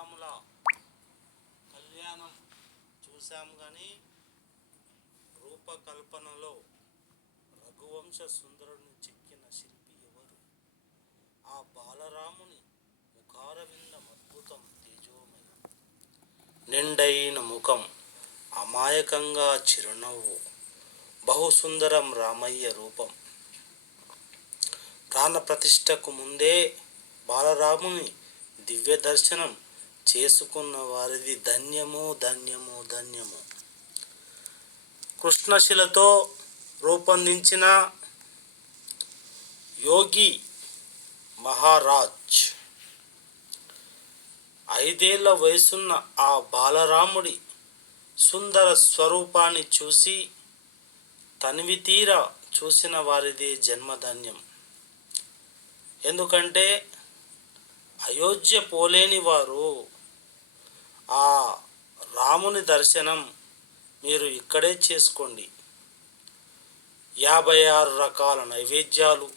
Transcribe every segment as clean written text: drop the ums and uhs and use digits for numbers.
రాముల కళ్యాణం చూసాం కానీ రూపకల్పనలో రఘువంశ సుందరుని చెక్కిన శిల్పి ఎవరు? ఆ బాలరాముని ముఖారవిందం అద్భుతం తేజోమయం, నిండైన ముఖం, అమాయకంగా చిరునవ్వు, బహుసుందరం రామయ్య రూపం. ప్రాణప్రతిష్ఠకు ముందే బాలరాముని దివ్య దర్శనం చేసుకున్న వారిది ధన్యము ధన్యము ధన్యము. కృష్ణశిలతో రూపొందించిన యోగి మహారాజ్ 5 ఏళ్ల వయసున్న ఆ బాలరాముడి సుందర స్వరూపాన్ని చూసి తనివి తీరా చూసిన వారిదే జన్మధన్యం. ఎందుకంటే అయోధ్య పోలేని వారు ఆ రాముని దర్శనం మీరు ఇక్కడే చేసుకోండి. 56 రకాల నైవేద్యాలు,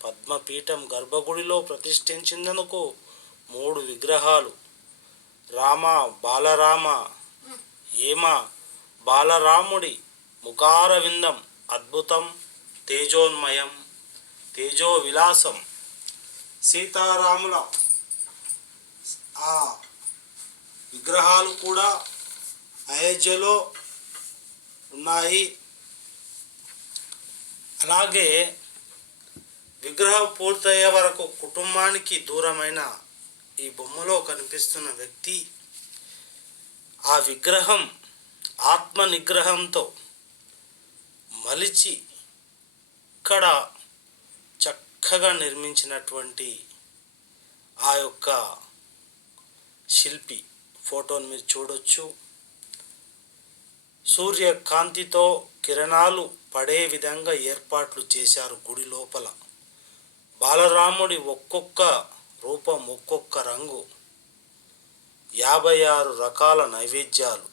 పద్మపీఠం గర్భగుడిలో ప్రతిష్ఠించినందుకు 3 విగ్రహాలు, రామ బాలరామ ఏమ బాలరాముడి ముఖారవిందం అద్భుతం తేజోన్మయం తేజో విలాసం. సీతారాముల ఆ విగ్రహాలు కూడా అయోధ్యలో ఉన్నాయి. అలాగే విగ్రహం పూర్తయ్యే వరకు కుటుంబానికి దూరమైన ఈ బొమ్మలో కనిపిస్తున్న వ్యక్తి ఆ విగ్రహం ఆత్మ నిగ్రహంతో మలిచి ఇక్కడ చక్కగా నిర్మించినటువంటి ఆ యొక్క శిల్పి ఫోటోని మీరు చూడొచ్చు. సూర్యకాంతితో కిరణాలు పడే విధంగా ఏర్పాట్లు చేశారు గుడి లోపల. బాలరాముడి ఒక్కొక్క రూపం, ఒక్కొక్క రంగు, 56 రకాల నైవేద్యాలు.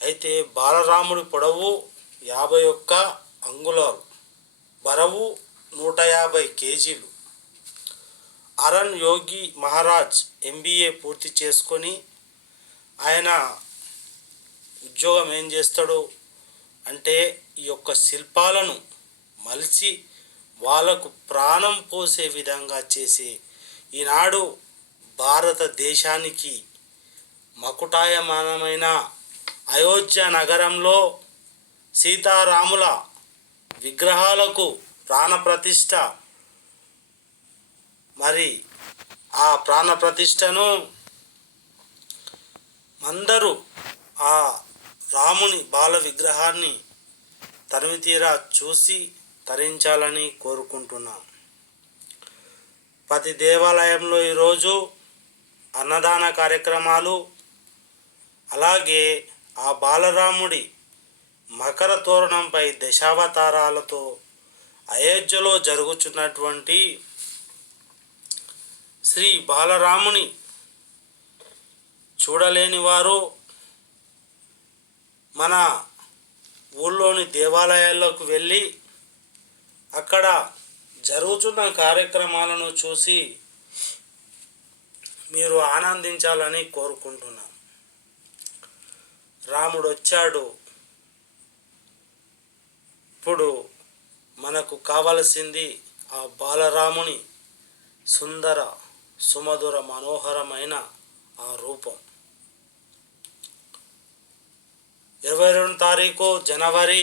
అయితే బాలరాముడి పొడవు 51 అంగుళాలు, బరువు 150 కేజీలు. అరణ్ యోగి మహారాజ్ MBA పూర్తి చేసుకొని ఆయన ఉద్యోగం ఏం చేస్తాడు అంటే ఈ యొక్క శిల్పాలను మలిచి వాళ్ళకు ప్రాణం పోసే విధంగా చేసి ఈనాడు భారతదేశానికి మకుటాయమానమైన అయోధ్య నగరంలో సీతారాముల విగ్రహాలకు ప్రాణప్రతిష్ఠ. మరి ఆ ప్రాణప్రతిష్ఠను అందరూ ఆ రాముని బాల విగ్రహాన్ని తనివి తీరా చూసి తరించాలని కోరుకుంటున్నాం. ప్రతి దేవాలయంలో ఈరోజు అన్నదాన కార్యక్రమాలు, అలాగే ఆ బాలరాముడి మకర తోరణంపై దశావతారాలతో అయోధ్యలో జరుగుతున్నటువంటి శ్రీ బాలరాముని చూడలేని వారు మన ఊళ్ళోని దేవాలయాల్లోకి వెళ్ళి అక్కడ జరుగుతున్న కార్యక్రమాలను చూసి మీరు ఆనందించాలని కోరుకుంటున్నాం. రాముడు వచ్చాడు. ఇప్పుడు మనకు కావలసింది ఆ బాలరాముని సుందర సుమధుర మనోహరమైన ఆ రూపం. 22 తారీఖు జనవరి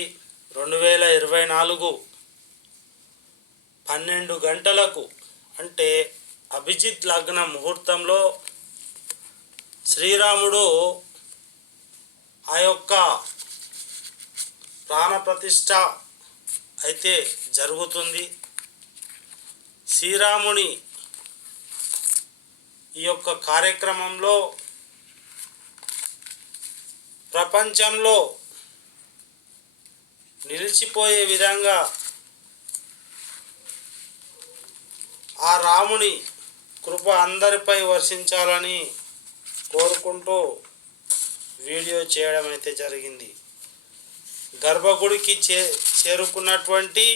2024 12 గంటలకు అంటే అభిజిత్ లగ్న ముహూర్తంలో శ్రీరాముడు ఆ యొక్క ప్రాణప్రతిష్ఠ అయితే జరుగుతుంది. శ్రీరాముని ఈ యొక్క కార్యక్రమంలో ప్రపంచంలో నిలిచిపోయే విధంగా ఆ రాముని కృప అందరిపై వర్షించాలని కోరుకుంటూ వీడియో చేయడం అయితే జరిగింది. గర్భగుడికి చేరుకున్నటువంటి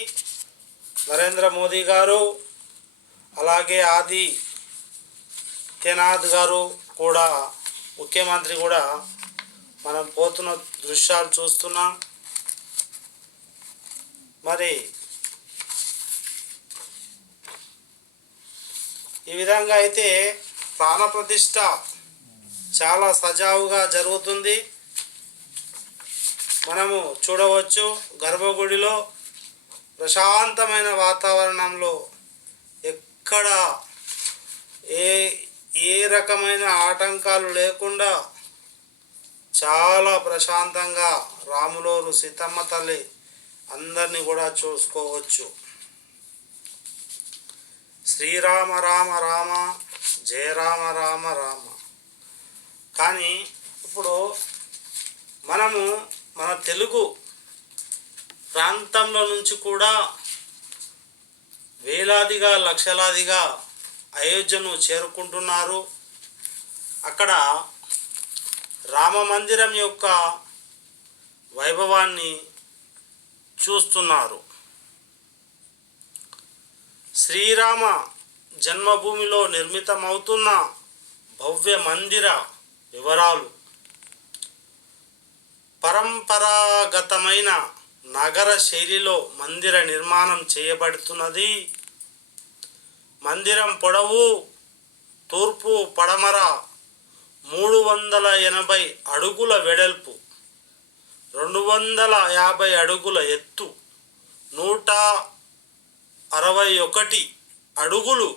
నరేంద్ర మోదీ గారు, అలాగే ఆది సత్యనాథ్ గారు కూడా, ముఖ్యమంత్రి కూడా మనం పోతున్న దృశ్యాలు చూస్తున్నాం. మరి ఈ విధంగా అయితే ప్రాణప్రతిష్ఠ చాలా సజావుగా జరుగుతుంది. మనము చూడవచ్చు గర్భగుడిలో ప్రశాంతమైన వాతావరణంలో ఎక్కడ ఏ రకమైన ఆటంకాలు లేకుండా చాలా ప్రశాంతంగా రాములోరు సీతమ్మ తల్లి అందరినీ కూడా చూసుకోవచ్చు. శ్రీరామ రామ రామ జయ రామ రామ రామ. కానీ ఇప్పుడు మనము మన తెలుగు ప్రాంతంలో నుంచి కూడా వేలాదిగా లక్షలాదిగా అయోధ్యను చేరుకుంటున్నారు. అక్కడ రామ మందిరం యొక్క వైభవాన్ని చూస్తున్నారు. శ్రీరామ జన్మభూమిలో నిర్మితమవుతున్న భవ్య మందిర వివరాలు, పరంపరాగతమైన నగర శైలిలో మందిర నిర్మాణం చేయబడుతున్నది. మందిరం పొడవు తూర్పు పడమర 380 అడుగుల వెడల్పు, 250 అడుగుల ఎత్తు, 161 అడుగులు,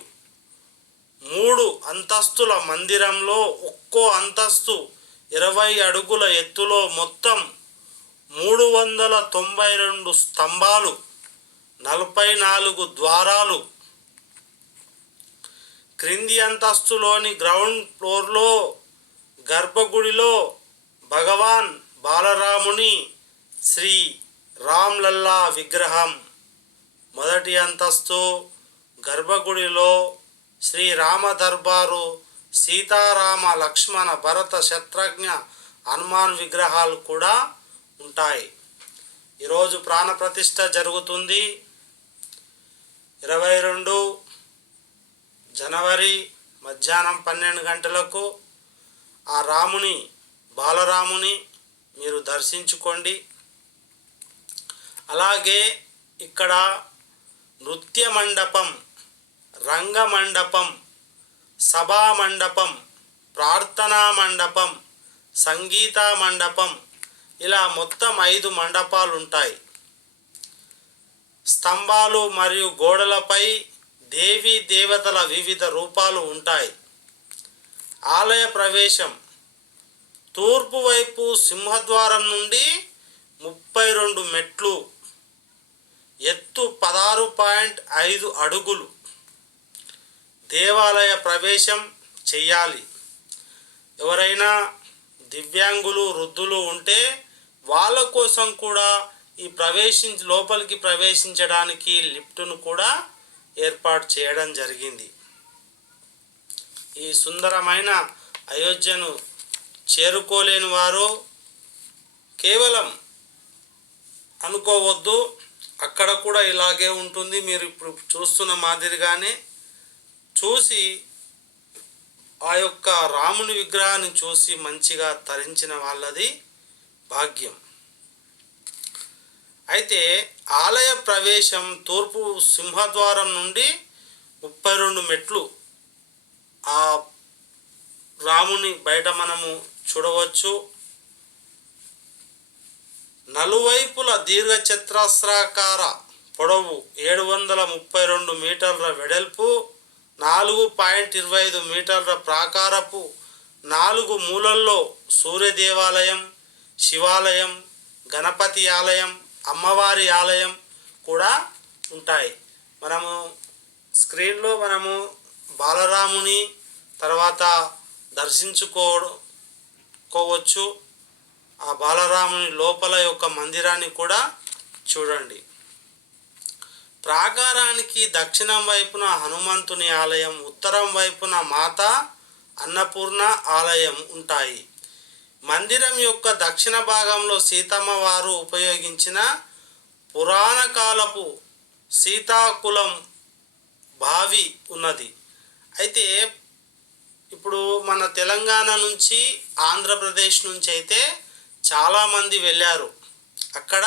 3 అంతస్తుల మందిరంలో ఒక్కో అంతస్తు 20 అడుగుల ఎత్తులో మొత్తం 392 స్తంభాలు, 44 ద్వారాలు. క్రింది అంతస్తులోని గ్రౌండ్ ఫ్లోర్లో గర్భగుడిలో భగవాన్ బాలరాముని శ్రీ రామ్లల్లా విగ్రహం. మొదటి అంతస్తు గర్భగుడిలో శ్రీరామ దర్బారు, సీతారామ లక్ష్మణ భరత శత్రుఘ్న హనుమాన్ విగ్రహాలు కూడా ఉంటాయి. ఈరోజు ప్రాణప్రతిష్ఠ జరుగుతుంది. 22 జనవరి మధ్యాహ్నం 12 గంటలకు ఆ రాముని బాలరాముని మీరు దర్శించుకోండి. అలాగే ఇక్కడ నృత్య మండపం, రంగమండపం, సభా మండపం, ప్రార్థనా మండపం, సంగీత మండపం, ఇలా మొత్తం 5 మండపాలు ఉంటాయి. స్తంభాలు మరియు గోడలపై దేవీ దేవతల వివిధ రూపాలు ఉంటాయి. ఆలయ ప్రవేశం తూర్పు వైపు సింహద్వారం నుండి 32 మెట్లు, ఎత్తు 16.5 అడుగులు. దేవాలయ ప్రవేశం చెయ్యాలి. ఎవరైనా దివ్యాంగులు, వృద్ధులు ఉంటే వాళ్ళ కోసం కూడా ఈ లోపలికి ప్రవేశించడానికి లిఫ్ట్ను కూడా ఏర్పాటు చేయడం జరిగింది. ఈ సుందరమైన అయోధ్యను చేరుకోలేని వారు కేవలం అనుకోవద్దు, అక్కడ కూడా ఇలాగే ఉంటుంది. మీరు ఇప్పుడు చూస్తున్న మాదిరిగానే చూసి ఆ యొక్క రాముని విగ్రహాన్ని చూసి మంచిగా తరించిన వాళ్ళది భాగ్యం. అయితే ఆలయ ప్రవేశం తూర్పు సింహద్వారం నుండి 32 మెట్లు. ఆ రాముని బయట మనము చూడవచ్చు. నలువైపుల దీర్ఘచతురస్రాకార పొడవు 732 మీటర్ల వెడల్పు, 4.25 మీటర్ల ప్రాకారపు 4 మూలల్లో సూర్య దేవాలయం, శివాలయం, గణపతి ఆలయం, అమ్మవారి ఆలయం కూడా ఉంటాయి. మనము స్క్రీన్లో మనము బాలరాముని తర్వాత దర్శించుకోవచ్చు. ఆ బాలరాముని లోపల యొక్క మందిరాన్ని కూడా చూడండి. ప్రాకారానికి దక్షిణం వైపున హనుమంతుని ఆలయం, ఉత్తరం వైపున మాతా అన్నపూర్ణ ఆలయం ఉంటాయి. మందిరం యొక్క దక్షిణ భాగంలో సీతమ్మ వారు ఉపయోగించిన పురాణ కాలపు శ్రీకాకుళం బావి ఉన్నది. అయితే ఇప్పుడు మన తెలంగాణ నుంచి ఆంధ్రప్రదేశ్ నుంచి అయితే చాలామంది వెళ్ళారు. అక్కడ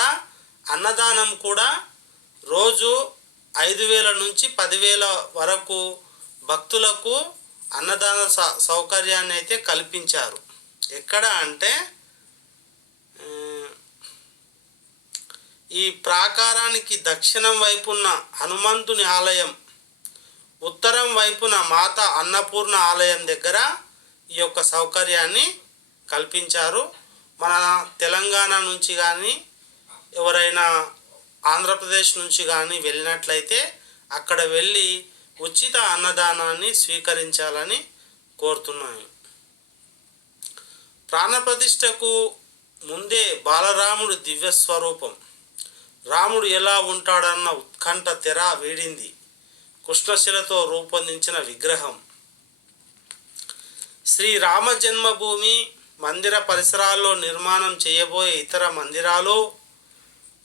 అన్నదానం కూడా రోజు 5,000 నుంచి 10,000 వరకు భక్తులకు అన్నదాన సౌకర్యాన్ని అయితే కల్పించారు. ఎక్కడ అంటే ఈ ప్రాకారానికి దక్షిణం వైపున్న హనుమంతుని ఆలయం, ఉత్తరం వైపున మాత అన్నపూర్ణ ఆలయం దగ్గర ఈ యొక్క సౌకర్యాన్ని కల్పించారు. మన తెలంగాణ నుంచి కానీ ఎవరైనా ఆంధ్రప్రదేశ్ నుంచి కానీ వెళ్ళినట్లయితే అక్కడ వెళ్ళి ఉచిత అన్నదానాన్ని స్వీకరించాలని కోరుతున్నాను. ప్రాణప్రతిష్ఠకు ముందే బాలరాముడు దివ్యస్వరూపం, రాముడు ఎలా ఉంటాడన్న ఉత్కంఠ తెర వీడింది. కృష్ణశిలతో రూపొందించిన విగ్రహం. శ్రీరామ జన్మభూమి మందిర పరిసరాల్లో నిర్మాణం చేయబోయే ఇతర మందిరాలు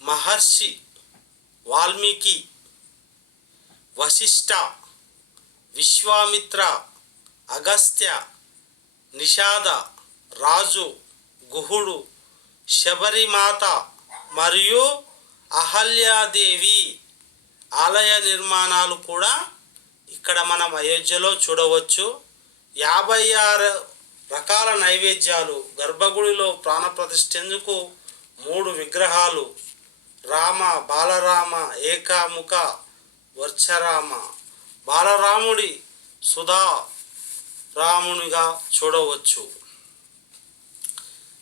మహర్షి వాల్మీకి, వశిష్ఠ, విశ్వామిత్ర, అగస్త్య, నిషాద, రాజు, గుహుడు, శబరిమాత మరియు అహల్యాదేవి ఆలయ నిర్మాణాలు కూడా ఇక్కడ మనం అయోధ్యలో చూడవచ్చు. 56 రకాల నైవేద్యాలు. గర్భగుడిలో ప్రాణప్రతిష్ఠెందుకు 3 విగ్రహాలు, రామ, బాలరామ, ఏకముఖ వర్చరామ. బాలరాముడి సుధా రామునిగా చూడవచ్చు.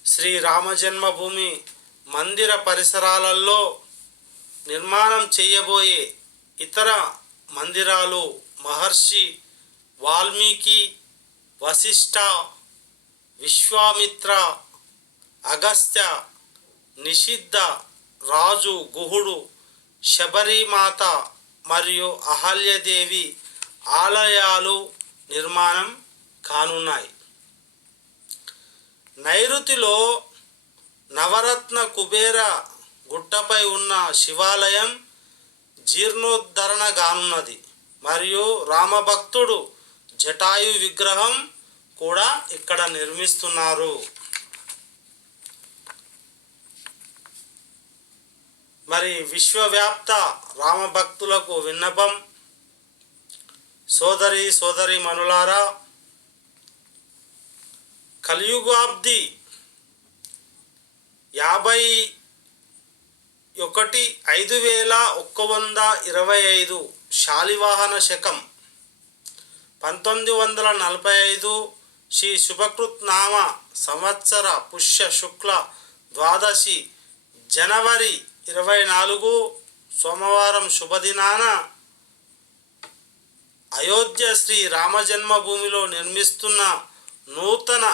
శ్రీరామ జన్మభూమి మందిర పరిసరాలలో నిర్మాణం చేయబోయే ఇతర మందిరాలు మహర్షి వాల్మీకి, వశిష్ఠ, విశ్వామిత్ర, అగస్త్య, నిషిద్ధ, రాజు, గుహుడు, శబరిమాత మరియు అహల్యదేవి ఆలయాలు నిర్మాణం కానున్నాయి. నైరుతిలో నవరత్న కుబేర గుట్టపై ఉన్న శివాలయం జీర్ణోద్ధరణ కానున్నది మరియు రామభక్తుడు జటాయు విగ్రహం కూడా ఇక్కడ నిర్మిస్తున్నారు. మరి విశ్వవ్యాప్త రామభక్తులకు విన్నపం. సోదరి మనులారా, కలియుగాబ్ది 51,125 శాలివాహన శకం 1945 శ్రీ శుభకృత్ నామ సంవత్సర పుష్య శుక్ల ద్వాదశి జనవరి 24 సోమవారం శుభదినాన అయోధ్య శ్రీ రామజన్మభూమిలో నిర్మిస్తున్న నూతన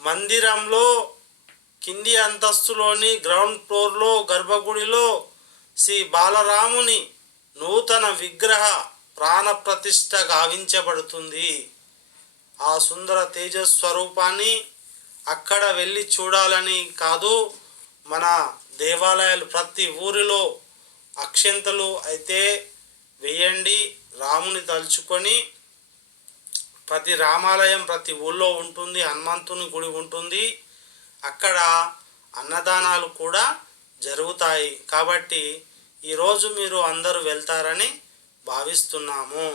మందిరంలో కింది అంతస్తులోని గ్రౌండ్ ఫ్లోర్లో గర్భగుడిలో శ్రీ బాలరాముని నూతన విగ్రహ ప్రాణప్రతిష్ఠ గావించబడుతుంది. ఆ సుందర తేజస్వరూపాన్ని అక్కడ వెళ్ళి చూడాలని కాదు, మన దేవాలయాలు ప్రతి ఊరిలో అక్షంతలు అయితే వేయండి. రాముని తలుచుకొని ప్రతి రామాలయం ప్రతి ఊళ్ళో ఉంటుంది, హనుమంతుని గుడి ఉంటుంది, అక్కడ అన్నదానాలు కూడా జరుగుతాయి. కాబట్టి ఈరోజు మీరు అందరూ వెళ్తారని భావిస్తున్నాము.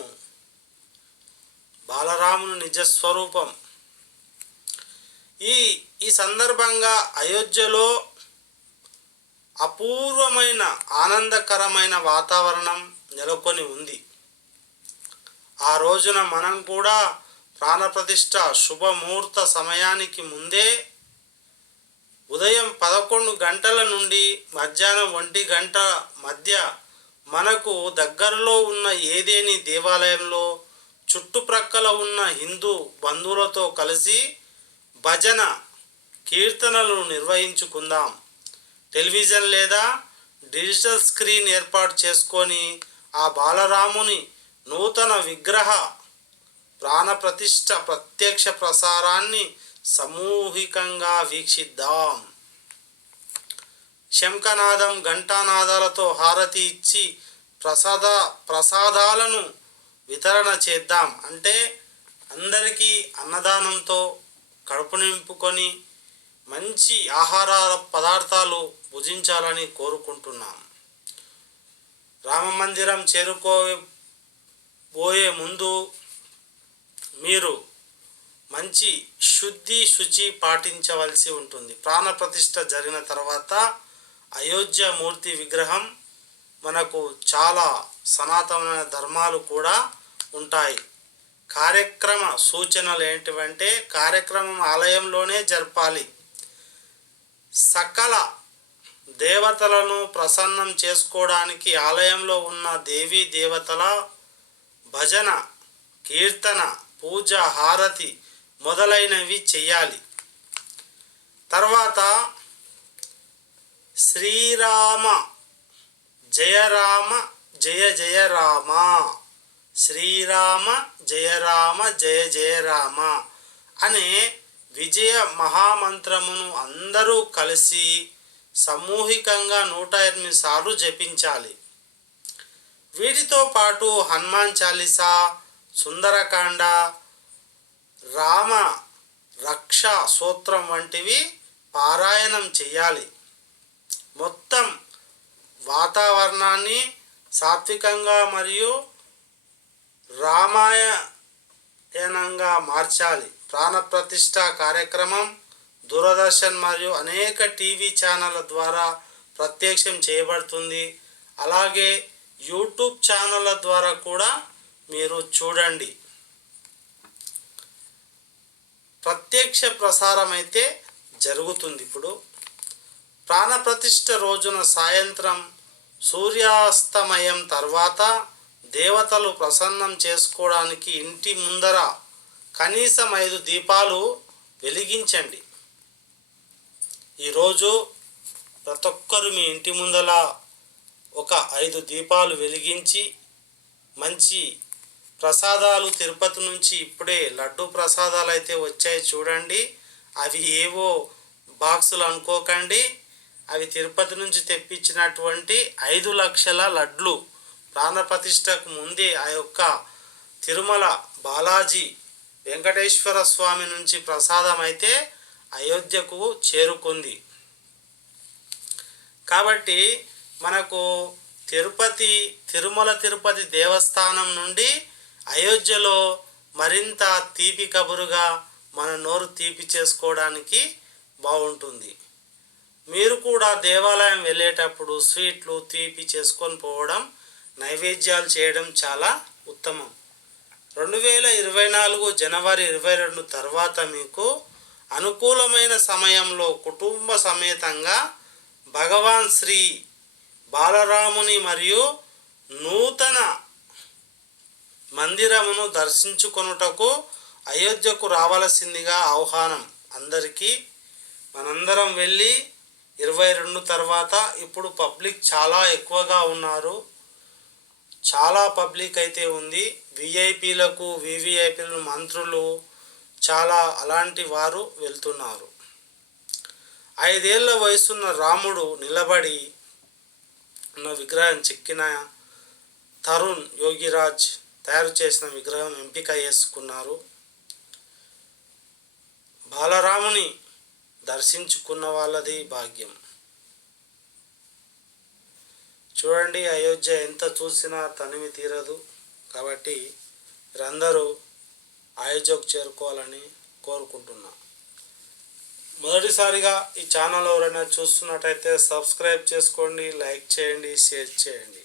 బాలరాముని నిజస్వరూపం. ఈ సందర్భంగా అయోధ్యలో అపూర్వమైన ఆనందకరమైన వాతావరణం నెలకొని ఉంది. ఆ రోజున మనం కూడా ప్రాణప్రతిష్ఠ శుభముహూర్త సమయానికి ముందే ఉదయం 11 గంటల నుండి మధ్యాహ్నం 1 గంట మధ్య మనకు దగ్గరలో ఉన్న ఏదేని దేవాలయంలో చుట్టుప్రక్కల ఉన్న హిందూ బంధువులతో కలిసి భజన కీర్తనలు నిర్వహించుకుందాం. టెలివిజన్ లేదా డిజిటల్ స్క్రీన్ ఏర్పాటు చేసుకొని ఆ బాలరాముని నూతన విగ్రహ ప్రాణప్రతిష్ఠ ప్రత్యక్ష ప్రసారాన్ని సమూహికంగా వీక్షిద్దాం. శంఖనాదం ఘంటానాదాలతో హారతి ఇచ్చి ప్రసాదాలను వితరణ చేద్దాం. అంటే అందరికీ అన్నదానంతో కడుపు నింపుకొని మంచి ఆహార పదార్థాలు భుజించాలని కోరుకుంటున్నాం. రామ మందిరం చేరుకోబోయే ముందు మీరు మంచి శుచి పాటించవలసి ఉంటుంది. ప్రాణప్రతిష్ఠ జరిగిన తర్వాత అయోధ్య మూర్తి విగ్రహం మనకు చాలా సనాతన ధర్మాలు కూడా ఉంటాయి. కార్యక్రమ సూచనలు ఏంటివంటే, కార్యక్రమం ఆలయంలోనే జరపాలి. సకల దేవతలను ప్రసన్నం చేసుకోవడానికి ఆలయంలో ఉన్న దేవీ దేవతల భజన, కీర్తన, పూజ, హారతి మొదలైనవి చెయ్యాలి. తర్వాత శ్రీరామ జయ రామ జయ జయ రామ, శ్రీరామ జయ రామ జయ జయ రామ అనే విజయ మహామంత్రమును అందరూ కలిసి సమూహికంగా 108 సార్లు జపించాలి. వీటితో పాటు హనుమాన్ చాలీసా, సుందరకాండ, రామ రక్ష సూత్రం వంటివి పారాయణం చేయాలి. మొత్తం వాతావరణాన్ని సాత్వికంగా మరియు రామాయణంగా మార్చాలి. ప్రాణప్రతిష్ఠ కార్యక్రమం దూరదర్శన్ మరియు అనేక టీవీ ఛానళ్ళ ద్వారా ప్రత్యక్షం చేయబడుతుంది. అలాగే యూట్యూబ్ ఛానళ్ళ ద్వారా కూడా మీరు చూడండి. ప్రత్యక్ష ప్రసారం అయితే జరుగుతుంది. ఇప్పుడు ప్రాణప్రతిష్ఠ రోజున సాయంత్రం సూర్యాస్తమయం తర్వాత దేవతలు ప్రసన్నం చేసుకోవడానికి ఇంటి ముందర కనీసం 5 దీపాలు వెలిగించండి. ఈరోజు ప్రతి ఒక్కరు మీ ఇంటి ముందర ఒక 5 దీపాలు వెలిగించి మంచి ప్రసాదాలు తిరుపతి నుంచి ఇప్పుడే లడ్డు ప్రసాదాలు అయితే వచ్చాయి చూడండి. అవి ఏవో బాక్సులు అనుకోకండి, అవి తిరుపతి నుంచి తెప్పించినటువంటి 5 లక్షల లడ్లు. ప్రాణప్రతిష్ఠకు ముందే ఆ యొక్క తిరుమల బాలాజీ వెంకటేశ్వర స్వామి నుంచి ప్రసాదం అయితే అయోధ్యకు చేరుకుంది. కాబట్టి మనకు తిరుమల తిరుపతి దేవస్థానం నుండి అయోధ్యలో మరింత తీపి కబురుగా మన నోరు తీపి చేసుకోవడానికి బాగుంటుంది. మీరు కూడా దేవాలయం వెళ్ళేటప్పుడు స్వీట్లు తీపి చేసుకొని పోవడం, నైవేద్యాలు చేయడం చాలా ఉత్తమం. 2024 జనవరి 22 తర్వాత మీకు అనుకూలమైన సమయంలో కుటుంబ సమేతంగా భగవాన్ శ్రీ బాలరాముని మరియు నూతన మందిరమును దర్శించుకొనుటకు అయోధ్యకు రావలసిందిగా ఆహ్వానం అందరికీ. మనందరం వెళ్ళి 22 తర్వాత, ఇప్పుడు పబ్లిక్ చాలా ఎక్కువగా ఉన్నారు, చాలా పబ్లిక్ అయితే ఉంది. విఐపీలకు, వివిఐపీలు, మంత్రులు చాలా అలాంటి వారు వెళ్తున్నారు. 5 ఏళ్ల వయసున్న రాముడు నిలబడి ఉన్న విగ్రహం చెక్కిన తరుణ్ యోగిరాజ్ తయారు చేసిన విగ్రహం ఎంపిక చేసుకున్నారు. బాలరాముని దర్శించుకున్న వాళ్ళది భాగ్యం. చూడండి, అయోధ్య ఎంత చూసినా తనివి తీరదు. కాబట్టి మీరందరూ అయోధ్యకు చేరుకోవాలని కోరుకుంటున్నా. మొదటిసారిగా ఈ ఛానల్ ఎవరైనా చూస్తున్నట్టయితే సబ్స్క్రైబ్ చేసుకోండి, లైక్ చేయండి, షేర్ చేయండి.